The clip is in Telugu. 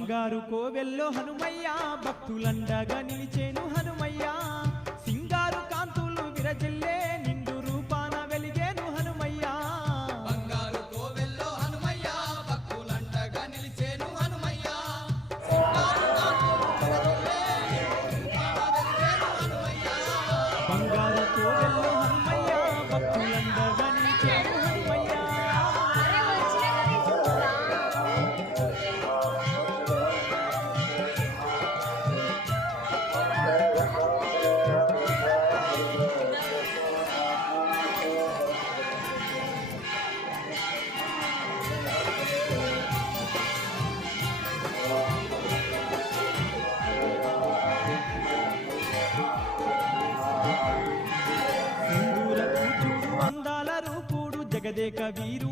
బంగారు కోవెల్లో హనుమయ్య భక్తులండగా నిలిచేను హనుమయ్య సింగారు కాంతులు విరజిల్లే నిండు రూపాన వెలిగేను హనుమయ్య బంగారు కోవెల్లో హనుమయ్య భక్తులండగా నిలిచేను హనుమయ్య సింగారు కాంతులు విరజిల్లే నిండు రూపాన వెలిగేను హనుమయ్య బంగారు కోవెల్లో హనుమయ్య భక్తులండగా నిలిచేను హనుమయ్య సింధూర కూచుడు అందాల రూపుడు జగదేక వీరు